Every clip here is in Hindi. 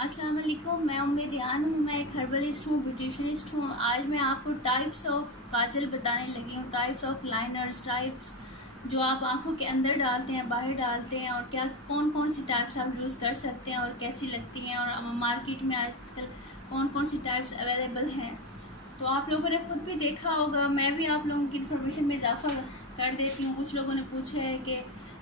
अस्सलाम वालेकुम। मैं रियान हूँ। मैं एक हर्बलिस्ट हूँ, ब्यूटिशनिस्ट हूँ। आज मैं आपको टाइप्स ऑफ काजल बताने लगी हूँ, टाइप्स ऑफ लाइनर्स, टाइप्स जो आप आंखों के अंदर डालते हैं, बाहर डालते हैं, और क्या कौन कौन सी टाइप्स आप यूज़ कर सकते हैं और कैसी लगती हैं, और मार्केट में आजकल कौन कौन सी टाइप्स अवेलेबल हैं। तो आप लोगों ने खुद भी देखा होगा, मैं भी आप लोगों की इन्फॉर्मेशन में इजाफा कर देती हूँ। कुछ लोगों ने पूछा है कि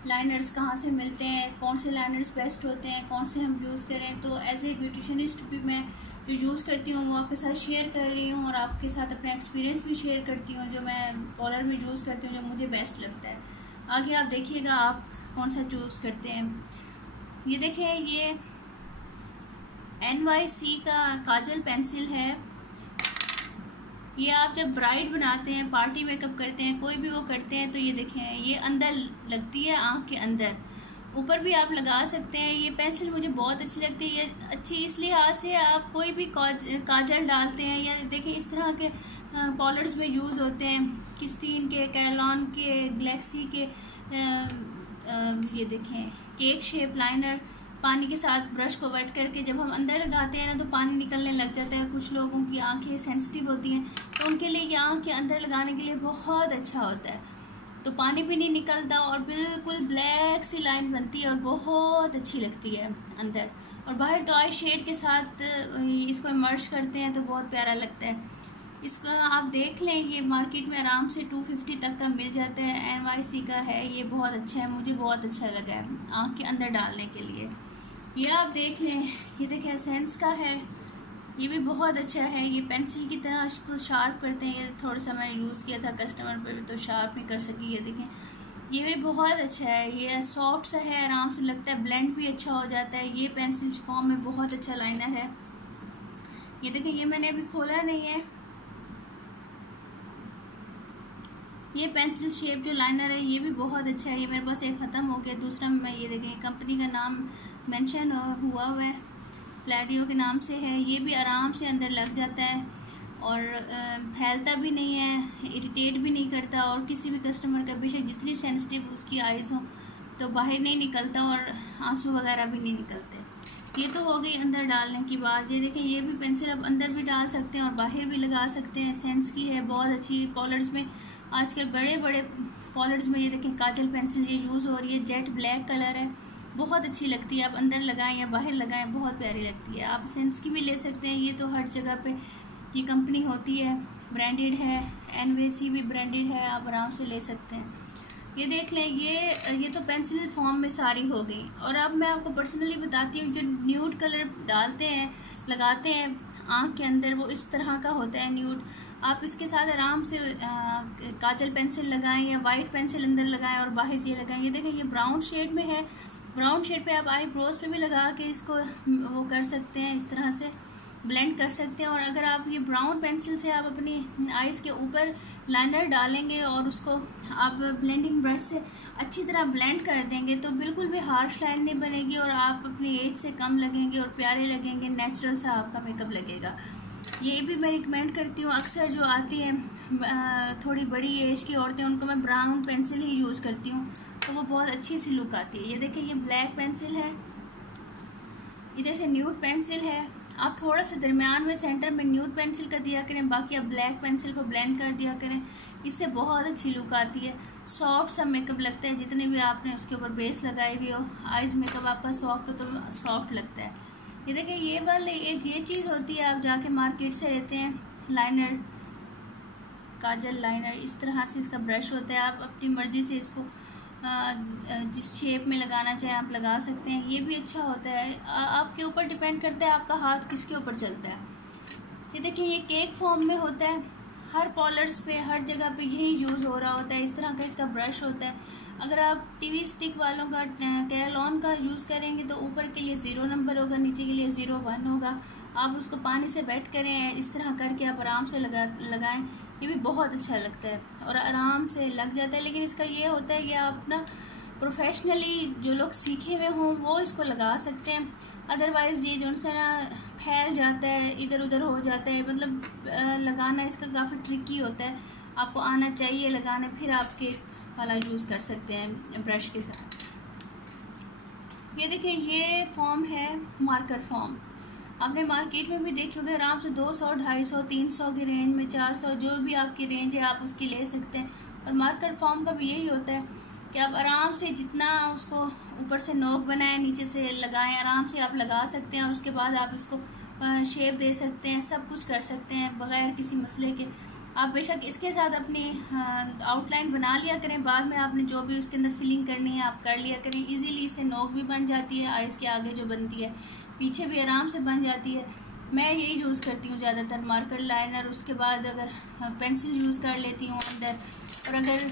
लाइनर्स कहाँ से मिलते हैं, कौन से लाइनर्स बेस्ट होते हैं, कौन से हम यूज़ करें। तो एज ए ब्यूटिशनिस्ट भी मैं जो यूज़ करती हूँ वो आपके साथ शेयर कर रही हूँ, और आपके साथ अपना एक्सपीरियंस भी शेयर करती हूँ जो मैं पार्लर में यूज़ करती हूँ, जो मुझे बेस्ट लगता है। आगे आप देखिएगा आप कौन सा चूज़ करते हैं। ये देखें, ये NYC का काजल पेंसिल है। ये आप जब ब्राइड बनाते हैं, पार्टी मेकअप करते हैं, कोई भी वो करते हैं, तो ये देखें, ये अंदर लगती है आँख के अंदर, ऊपर भी आप लगा सकते हैं। ये पेंसिल मुझे बहुत अच्छी लगती है। ये अच्छी इसलिए आज से आप कोई भी काजल डालते हैं, या देखें इस तरह के पाउडर्स में यूज़ होते हैं, क्रिस्टीन के, कैरलॉन के, गैलेक्सी के, ये देखें केक शेप लाइनर। पानी के साथ ब्रश को वेट करके जब हम अंदर लगाते हैं ना, तो पानी निकलने लग जाता है। कुछ लोगों की आंखें सेंसिटिव होती हैं, तो उनके लिए ये आँख के अंदर लगाने के लिए बहुत अच्छा होता है। तो पानी भी नहीं निकलता और बिल्कुल ब्लैक सी लाइन बनती है और बहुत अच्छी लगती है अंदर। और बाहर तो आई शेड के साथ इसको इमर्ज करते हैं तो बहुत प्यारा लगता है। इसका आप देख लें, ये मार्केट में आराम से 250 तक का मिल जाता है। NYC का है, ये बहुत अच्छा है, मुझे बहुत अच्छा लगा है आँख के अंदर डालने के लिए। ये आप देख लें, ये देखें एसेंस का है, ये भी बहुत अच्छा है। ये पेंसिल की तरह इसको शार्प करते हैं। ये थोड़ा सा मैंने यूज़ किया था कस्टमर पर, तो शार्प नहीं कर सकी। ये देखें, ये भी बहुत अच्छा है। ये सॉफ्ट सा है, आराम से लगता है, ब्लेंड भी अच्छा हो जाता है। ये पेंसिल फॉर्म में बहुत अच्छा लाइनर है। ये देखें, ये मैंने अभी खोला नहीं है। ये पेंसिल शेप जो लाइनर है ये भी बहुत अच्छा है। ये मेरे पास एक ख़त्म हो गया, दूसरा मैं, ये देखें कंपनी का नाम मेंशन हुआ है, प्लेडियो के नाम से है। ये भी आराम से अंदर लग जाता है और फैलता भी नहीं है, इरिटेट भी नहीं करता, और किसी भी कस्टमर का बेशक जितनी सेंसिटिव उसकी आइज़ हो तो बाहर नहीं निकलता और आंसू वगैरह भी नहीं निकलते। ये तो हो गई अंदर डालने की बात। ये देखें, ये भी पेंसिल आप अंदर भी डाल सकते हैं और बाहर भी लगा सकते हैं। सेंस की है, बहुत अच्छी। पॉलर्स में आजकल बड़े बड़े पॉलर्स में ये देखें काजल पेंसिल ये यूज़ हो रही है, जेट ब्लैक कलर है, बहुत अच्छी लगती है। आप अंदर लगाएं या बाहर लगाएं, बहुत प्यारी लगती है। आप सेंस की भी ले सकते हैं, ये तो हर जगह पे ये कंपनी होती है, ब्रांडेड है। NYC भी ब्रांडेड है, आप आराम से ले सकते हैं। ये देख लें, ये तो पेंसिल फॉर्म में सारी हो गई। और अब मैं आपको पर्सनली बताती हूँ, जो न्यूड कलर डालते हैं, लगाते हैं आँख के अंदर, वो इस तरह का होता है न्यूड। आप इसके साथ आराम से काजल पेंसिल लगाएं या वाइट पेंसिल अंदर लगाएं और बाहर ये लगाएं। ये देखें, ये ब्राउन शेड में है। ब्राउन शेड पे आप आई ब्रोज पे भी लगा के इसको वो कर सकते हैं, इस तरह से ब्लेंड कर सकते हैं। और अगर आप ये ब्राउन पेंसिल से आप अपनी आइज़ के ऊपर लाइनर डालेंगे और उसको आप ब्लेंडिंग ब्रश से अच्छी तरह ब्लेंड कर देंगे, तो बिल्कुल भी हार्श लाइन नहीं बनेगी और आप अपनी एज से कम लगेंगे और प्यारे लगेंगे, नेचुरल सा आपका मेकअप लगेगा। ये भी मैं रिकमेंड करती हूँ। अक्सर जो आती हैं थोड़ी बड़ी एज की औरतें, उनको मैं ब्राउन पेंसिल ही यूज़ करती हूँ, तो वो बहुत अच्छी सी लुक आती है। ये देखिए, ये ब्लैक पेंसिल है, इधर से न्यूड पेंसिल है। आप थोड़ा सा दरमियान में सेंटर में न्यूड पेंसिल का दिया करें, बाकी आप ब्लैक पेंसिल को ब्लेंड कर दिया करें, इससे बहुत अच्छी लुक आती है। सॉफ्ट सा मेकअप लगता है, जितने भी आपने उसके ऊपर बेस लगाई हुई हो, आइज़ मेकअप आपका सॉफ्ट हो तो सॉफ्ट लगता है। ये देखिए, ये वाली एक ये चीज़ होती है, आप जाके मार्केट से लेते हैं लाइनर, काजल लाइनर, इस तरह से इसका ब्रश होता है। आप अपनी मर्ज़ी से इसको जिस शेप में लगाना चाहें आप लगा सकते हैं। ये भी अच्छा होता है, आपके ऊपर डिपेंड करता है आपका हाथ किसके ऊपर चलता है। ये देखिए, ये केक फॉर्म में होता है, हर पॉलर्स पे हर जगह पे यही यूज़ हो रहा होता है। इस तरह का इसका ब्रश होता है। अगर आप TV स्टिक वालों का कैरलॉन का यूज़ करेंगे तो ऊपर के लिए 0 नंबर होगा, नीचे के लिए 01 होगा। आप उसको पानी से वेट करें, इस तरह करके आप आराम से लगाएं। ये भी बहुत अच्छा लगता है और आराम से लग जाता है। लेकिन इसका ये होता है कि आप ना प्रोफेशनली जो लोग सीखे हुए हों वो इसको लगा सकते हैं, अदरवाइज़ ये जो सा फैल जाता है, इधर उधर हो जाता है, मतलब लगाना इसका काफ़ी ट्रिकी होता है। आपको आना चाहिए लगाने, फिर आपके वाला यूज़ कर सकते हैं ब्रश के साथ। ये देखिए, ये फॉर्म है मार्कर फॉर्म। आपने मार्केट में भी देखी होगी, आराम से 200, 250, 300 की रेंज में, 400, जो भी आपकी रेंज है आप उसकी ले सकते हैं। और मार्कर फॉर्म का भी यही होता है कि आप आराम से जितना उसको ऊपर से नोक बनाएं, नीचे से लगाएं, आराम से आप लगा सकते हैं। उसके बाद आप इसको शेप दे सकते हैं, सब कुछ कर सकते हैं बगैर किसी मसले के। आप बेशक इसके साथ अपनी आउटलाइन बना लिया करें, बाद में आपने जो भी उसके अंदर फिलिंग करनी है आप कर लिया करें। इजीली इससे नोक भी बन जाती है, आइज़ के आगे जो बनती है पीछे भी आराम से बन जाती है। मैं यही यूज़ करती हूँ ज़्यादातर, मार्कर लाइनर। उसके बाद अगर पेंसिल यूज़ कर लेती हूँ अंदर, और अगर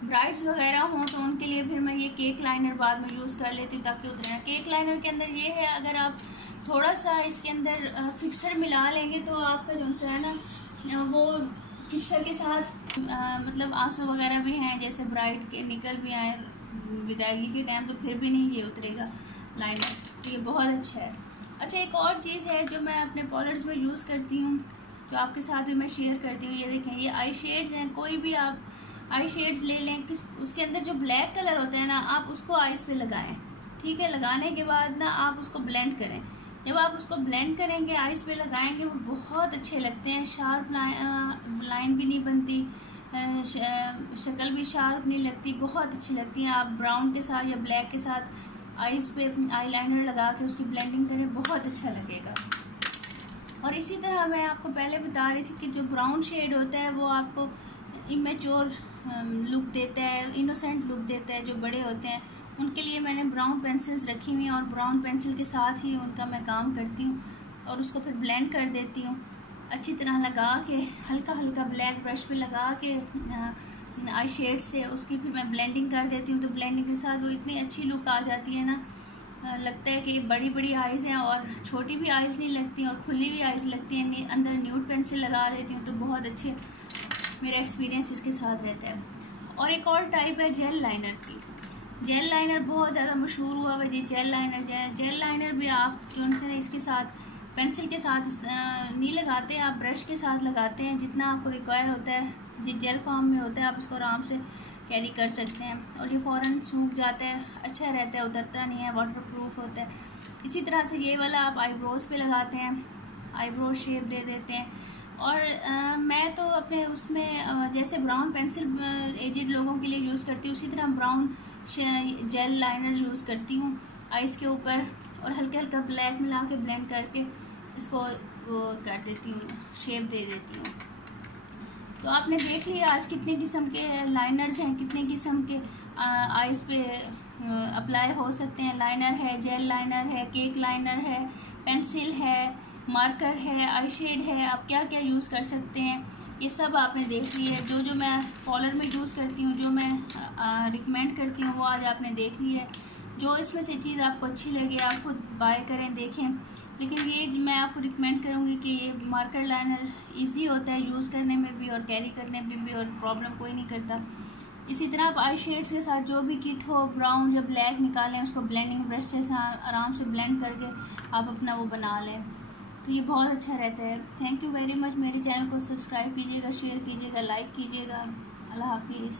ब्राइड्स वगैरह हों तो उनके लिए फिर मैं ये केक लाइनर बाद में यूज़ कर लेती हूँ ताकि उतरे। केक लाइनर के अंदर ये है, अगर आप थोड़ा सा इसके अंदर फिक्सर मिला लेंगे तो आपका जो है ना वो फिक्सर के साथ मतलब आंसू वगैरह भी हैं, जैसे ब्राइड के निकल भी आए विदाई के टाइम, तो फिर भी नहीं ये उतरेगा लाइनर। तो ये बहुत अच्छा है। अच्छा, एक और चीज़ है जो मैं अपने पॉलर्स में यूज़ करती हूँ, जो आपके साथ भी मैं शेयर करती हूँ। ये देखें, ये आई शेड्स हैं। कोई भी आप आई शेड्स ले लें, उसके अंदर जो ब्लैक कलर होता है ना, आप उसको आइज़ पे लगाएं। ठीक है, लगाने के बाद ना आप उसको ब्लेंड करें। जब आप उसको ब्लेंड करेंगे, आइज़ पे लगाएंगे, वो बहुत अच्छे लगते हैं। शार्प लाइन भी नहीं बनती, शक्ल भी शार्प नहीं लगती, बहुत अच्छी लगती हैं। आप ब्राउन के साथ या ब्लैक के साथ आइज़ पे आई लाइनर लगा के उसकी ब्लेंडिंग करें, बहुत अच्छा लगेगा। और इसी तरह मैं आपको पहले बता रही थी कि जो ब्राउन शेड होता है वो आपको इमेच्योर लुक देता है, इनोसेंट लुक देता है। जो बड़े होते हैं उनके लिए मैंने ब्राउन पेंसिल्स रखी हुई हैं, और ब्राउन पेंसिल के साथ ही उनका मैं काम करती हूँ, और उसको फिर ब्लेंड कर देती हूँ अच्छी तरह लगा के, हल्का हल्का ब्लैक ब्रश पे लगा के आई शेड से उसकी फिर मैं ब्लेंडिंग कर देती हूँ। तो ब्लेंडिंग के साथ वो इतनी अच्छी लुक आ जाती है ना, लगता है कि बड़ी बड़ी आइज़ हैं, और छोटी भी आइज़ नहीं लगती और खुली भी आइज़ लगती हैं। अंदर न्यूड पेंसिल लगा देती हूँ तो बहुत अच्छे मेरा एक्सपीरियंस इसके साथ रहता है। और एक और टाइप है जेल लाइनर की। जेल लाइनर बहुत ज़्यादा मशहूर हुआ है जी। जेल लाइनर भी आप जो है इसके साथ पेंसिल के साथ नहीं लगाते, आप ब्रश के साथ लगाते हैं। जितना आपको रिक्वायर होता है, जो जेल फॉर्म में होता है, आप उसको आराम से कैरी कर सकते हैं, और ये फ़ौरन सूख जाता है, अच्छा रहता है, उतरता नहीं है, वाटर प्रूफ होता है। इसी तरह से ये वाला आप आईब्रोज़ पे लगाते हैं, आईब्रो शेप दे देते हैं। और मैं तो अपने उसमें जैसे ब्राउन पेंसिल एजिड लोगों के लिए यूज़ करती हूँ, उसी तरह ब्राउन जेल लाइनर यूज़ करती हूँ आइज़ के ऊपर, और हल्का हल्का ब्लैक मिला के ब्लेंड करके इसको वो कर देती हूँ, शेप दे देती हूँ। तो आपने देख लिया आज कितने किस्म के लाइनर्स हैं, कितने किस्म के आइज़ पे अप्लाई हो सकते हैं। लाइनर है, जेल लाइनर है, केक लाइनर है, पेंसिल है, मार्कर है, आई शेड है, आप क्या क्या यूज़ कर सकते हैं, ये सब आपने देख लिया है। जो जो मैं पॉलर में यूज़ करती हूँ, जो मैं रिकमेंड करती हूँ, वो आज आपने देख लिया है। जो इसमें से चीज़ आपको अच्छी लगे आप खुद बाय करें, देखें। लेकिन ये मैं आपको रिकमेंड करूँगी कि ये मार्कर लाइनर इजी होता है यूज़ करने में भी और कैरी करने में भी, और प्रॉब्लम कोई नहीं करता। इसी तरह आप आई शेड्स के साथ जो भी किट हो, ब्राउन या ब्लैक निकालें, उसको ब्लेंडिंग ब्रश से आराम से ब्लेंड करके आप अपना वो बना लें, तो ये बहुत अच्छा रहता है। Thank you very much. मेरे चैनल को सब्सक्राइब कीजिएगा, शेयर कीजिएगा, लाइक कीजिएगा। अल्लाह हाफिज़।